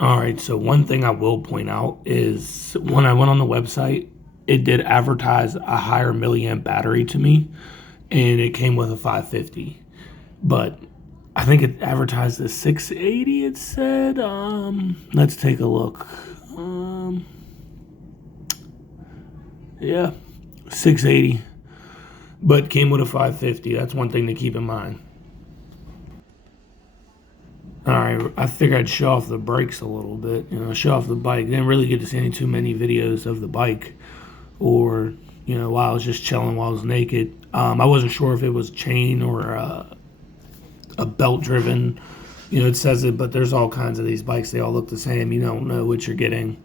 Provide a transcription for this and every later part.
All right, so one thing I will point out is when I went on the website, it did advertise a higher milliamp battery to me, and it came with a 550. But I think it advertised a 680, it said. Let's take a look. Yeah, 680, but came with a 550. That's one thing to keep in mind. All right, I figured I'd show off the brakes a little bit, show off the bike. Didn't really get to see any too many videos of the bike or, while I was just chilling while I was naked. I wasn't sure if it was chain or a belt driven. It says it, but there's all kinds of these bikes. They all look the same. You don't know what you're getting.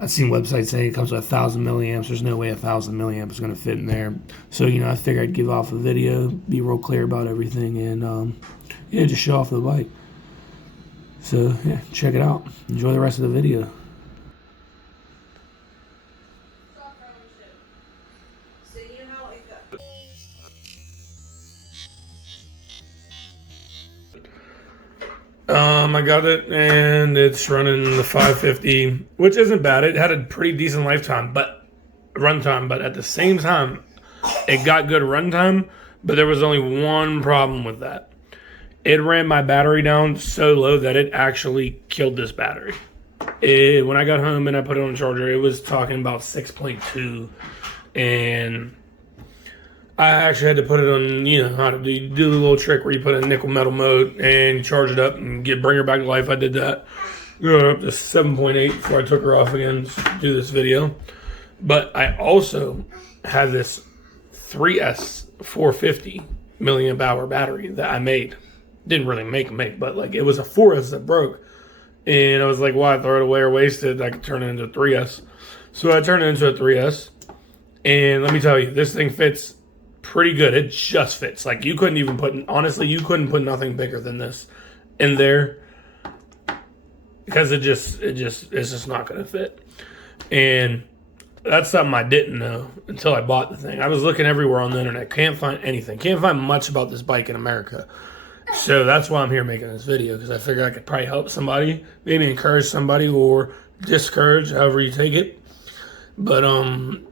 I've seen websites saying it comes with 1,000 milliamps. There's no way 1,000 milliamps is going to fit in there. So, I figured I'd give off a video, be real clear about everything, and, just show off the bike. So, yeah, check it out. Enjoy the rest of the video. I got it, and it's running the 550, which isn't bad. It had a pretty decent runtime, but at the same time, it got good runtime, but there was only one problem with that. It ran my battery down so low that it actually killed this battery. When I got home and I put it on the charger, it was talking about 6.2, and I actually had to put it on, how to do the little trick where you put it in nickel metal mode and charge it up and bring her back to life. I did that. Got up to 7.8 before I took her off again to do this video. But I also had this 3S 450 milliamp hour battery that I made. Didn't really make, but like it was a 4S that broke. And I was like, why throw it away or waste it? I could turn it into a 3S. So I turned it into a 3S. And let me tell you, this thing fits pretty good. It just fits. Like you couldn't put nothing bigger than this in there because it's just not going to fit. And that's something I didn't know until I bought the thing. I was looking everywhere on the internet. Can't find anything. Can't find much about this bike in America. So that's why I'm here making this video, because I figured I could probably help somebody, maybe encourage somebody or discourage, however you take it. But on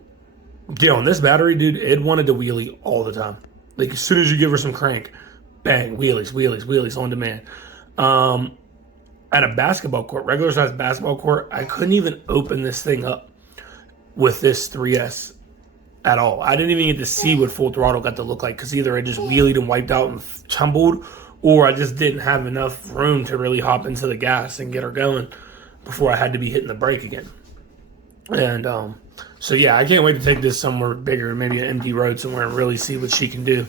this battery, dude, it wanted to wheelie all the time. Like as soon as you give her some crank, bang, wheelies on demand. At a basketball court, regular size basketball court, I couldn't even open this thing up with this 3S at all. I didn't even get to see what full throttle got to look like, because either I just wheelied and wiped out and tumbled, or I just didn't have enough room to really hop into the gas and get her going before I had to be hitting the brake again. And so yeah, I can't wait to take this somewhere bigger, maybe an empty road somewhere, and really see what she can do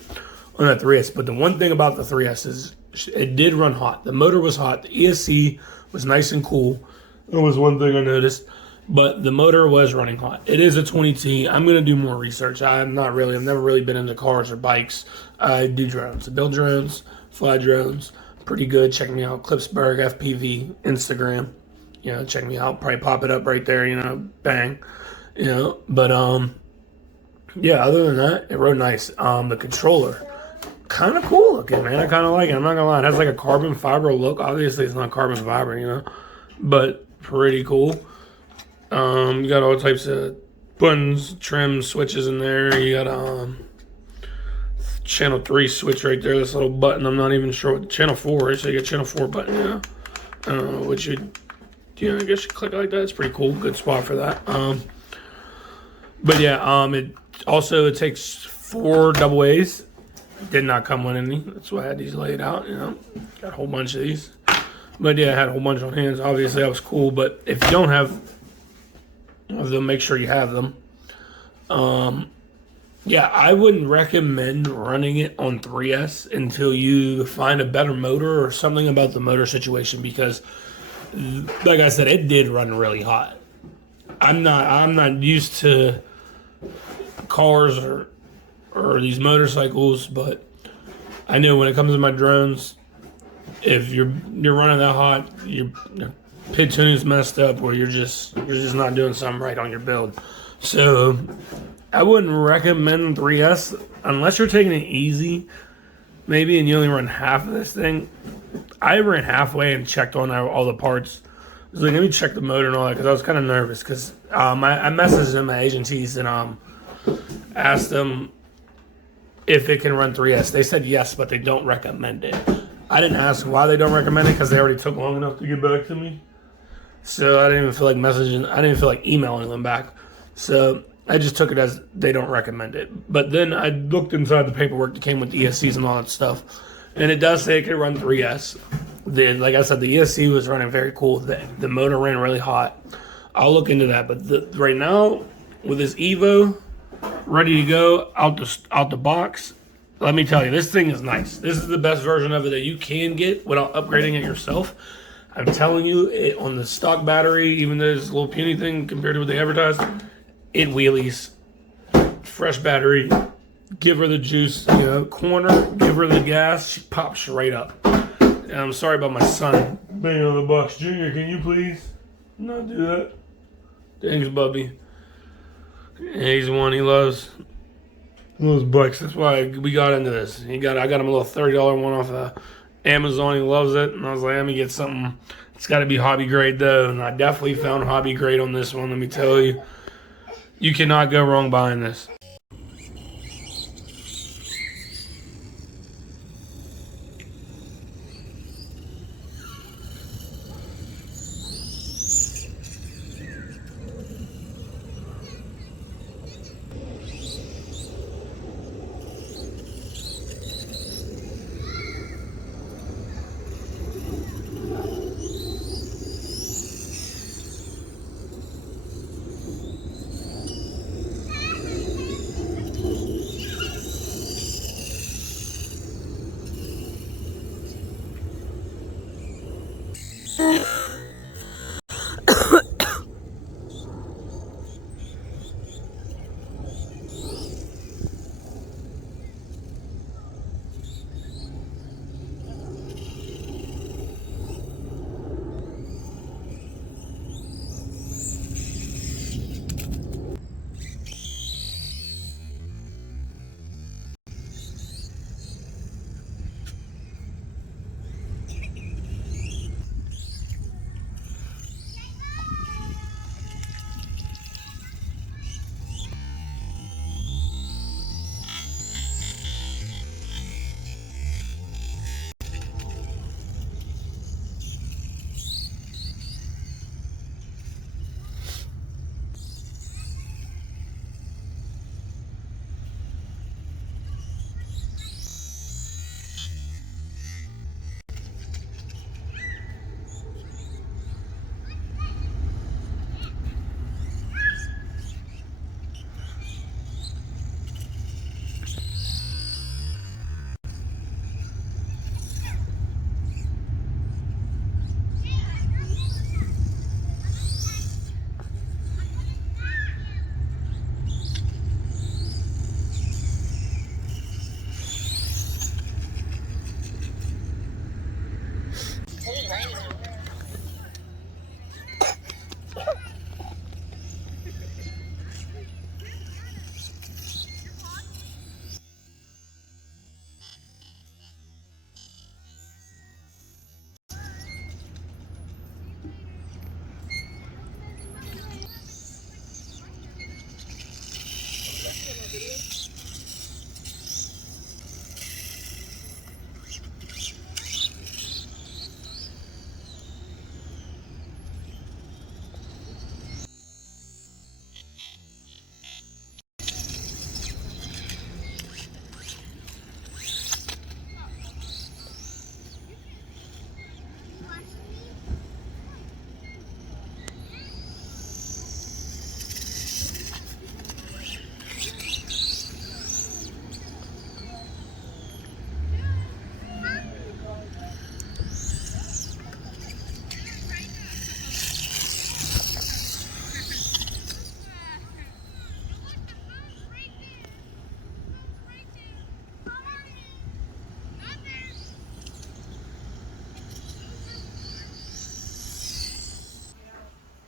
on that 3S. But the one thing about the 3S is it did run hot. The motor was hot. The ESC was nice and cool. That was one thing I noticed. But the motor was running hot. It is a 20T. I'm going to do more research. I've never really been into cars or bikes. I do drones. I build drones, fly drones. Pretty good. Check me out. Clipsburg, FPV, Instagram. Check me out. Probably pop it up right there, bang. But yeah, other than that, it rode nice. The controller, kind of cool looking, man. I kind of like it. I'm not going to lie. It has like a carbon fiber look. Obviously, it's not carbon fiber, but pretty cool. You got all types of buttons, trims, switches in there. You got channel 3 switch right there. This little button. I'm not even sure what channel 4 is. So you got channel 4 button. I don't know what I guess you click like that. It's pretty cool. Good spot for that. But yeah, it takes 4 double A's. Did not come with any. That's why I had these laid out. Got a whole bunch of these. But yeah, I had a whole bunch on hands. Obviously, that was cool. But if you don't have them, make sure you have them. Yeah, I wouldn't recommend running it on 3S until you find a better motor or something about the motor situation, because like I said, it did run really hot. I'm not used to cars or these motorcycles, but I know when it comes to my drones, if you're running that hot, your pit tuning's messed up, or you're just not doing something right on your build. So I wouldn't recommend 3S unless you're taking it easy, maybe, and you only run half of this thing. I ran halfway and checked on all the parts was like, let me check the motor and all that because I was kind of nervous because I messaged them at agencies and asked them if it can run 3S. They said yes, but they don't recommend it. I didn't ask why they don't recommend it because they already took long enough to get back to me. So I didn't even feel like messaging. I didn't even feel like emailing them back. So I just took it as they don't recommend it. But then I looked inside the paperwork that came with the ESCs and all that stuff, and it does say it can run 3S. Like I said, the ESC was running very cool. The motor ran really hot. I'll look into that. But right now, with this Evo ready to go out the box, let me tell you, this thing is nice. This is the best version of it that you can get without upgrading it yourself. I'm telling you, on the stock battery, even though it's a little puny thing compared to what they advertised, it wheelies. Fresh battery, give her the juice, corner, give her the gas, she pops right up. And I'm sorry about my son. Bang on the box. Junior, can you please not do that? Thanks, Bubby. Yeah, he's the one he loves. Those bikes. That's why we got into this. I got him a little $30 one off Amazon. He loves it, and I was like, let me get something. It's got to be hobby grade though, and I definitely found hobby grade on this one. Let me tell you, you cannot go wrong buying this.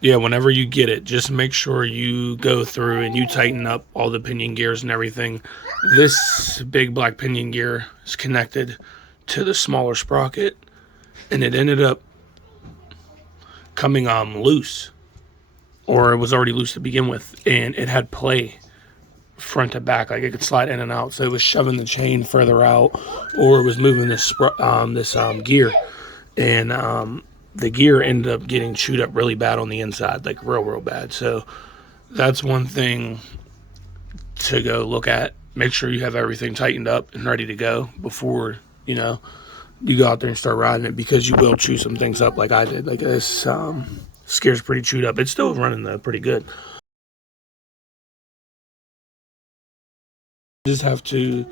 Yeah, whenever you get it, just make sure you go through and you tighten up all the pinion gears and everything. This big black pinion gear is connected to the smaller sprocket, and it ended up coming loose, or it was already loose to begin with, and it had play front to back, like it could slide in and out. So it was shoving the chain further out, or it was moving this gear, and the gear ended up getting chewed up really bad on the inside, like real bad. So that's one thing to go look at. Make sure you have everything tightened up and ready to go before you go out there and start riding it, because you will chew some things up like I did. Like this gear's pretty chewed up. It's still running though pretty good. Just have to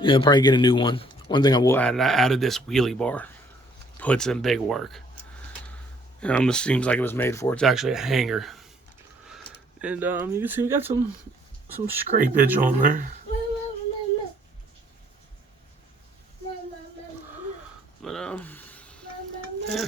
probably get a new one. One thing I will add, I added this wheelie bar. Puts in big work. It almost seems like it was made for it. It's actually a hanger. And you can see we got some scrapage on there. But yeah.